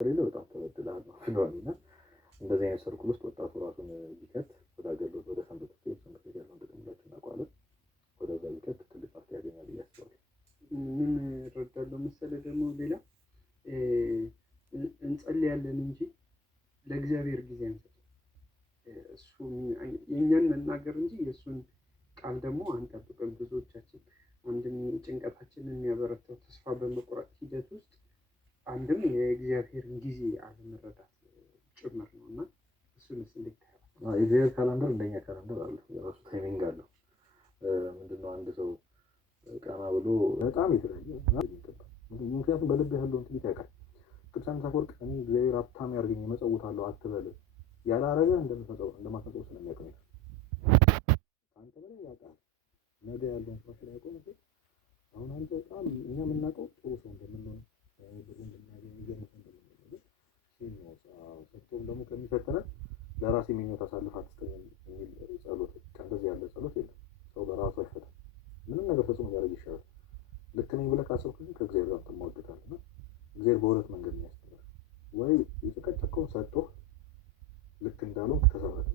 ሌላ በጣም ተበድለሃል ብለዋል። እና እንደዚህ አይነት ሰርኩል ውስጥ ወጣቱ ራሱን ቢከት ወደ አገልግሎት ወደ ሰንበት ትምህርት ቤት ያለውን ጥቅም ሁላችን እናውቀዋለን። ወደዛ ቢከት ትልቅ መፍትሄ ያገኛል ብዬ አስባለሁ። ምን እረዳለሁ መሰለህ ደግሞ ሌላ እንጸልያለን እንጂ ለእግዚአብሔር ጊዜ አንሰጥም። እሱ የእኛን መናገር እንጂ የእሱን ቃል ደግሞ አንጠብቅም። ብዙዎቻችን አንድም ጭንቀታችንን የሚያበረታው ተስፋ በመቁረጥ ሂደት ውስጥ አንድም የእግዚአብሔርን ጊዜ አለመረዳት ጭምር ነው። እና እሱንስ እንዴት ታየዋለህ? የእግዚአብሔር ካላንደር እንደኛ ካላንደር አለ፣ የራሱ ታይሚንግ አለው። ምንድነው አንድ ሰው ቀና ብሎ በጣም የተለያየ ምክንያቱም በልብ ያለውን ትንቢት ያውቃል። ቅዱስ አፈወርቅ እኔ እግዚአብሔር ሀብታም ያድርገኝ እመጸውታለሁ አትበል፣ ያላረገ እንደማትመጸውት ስለሚያውቅ ነው። ከአንተ በላይ ያውቃል ነገ ያለውን ስራ ስለሚያውቀው ነው። አሁን አንተ በጣም እኛ የምናውቀው ጥሩ ሰው እንደምንሆን ብሩ እንደምናገኝ የሚገርም ሰው እንደምንሆን ግን ሲሞት ሰጥቶም ደግሞ ከሚፈትነን ለራሴ ምኞት አሳልፍ አትስጠኝ የሚል ጸሎት፣ እንደዚህ ያለ ጸሎት የለም። ሰው በራሱ አይፈታም። ምንም ነገር ተጽዕኖ ሊያደርግ ይችላል። ልክ ነኝ ብለህ ካሰብክ ግን ከእግዚአብሔር ጋር ትሟገታለህ። እና እግዚአብሔር በሁለት መንገድ ነው ያስተምራል። ወይ የጨቀጨቀውን ሰጥቶህ ልክ እንዳልሆንክ ተሰብረህ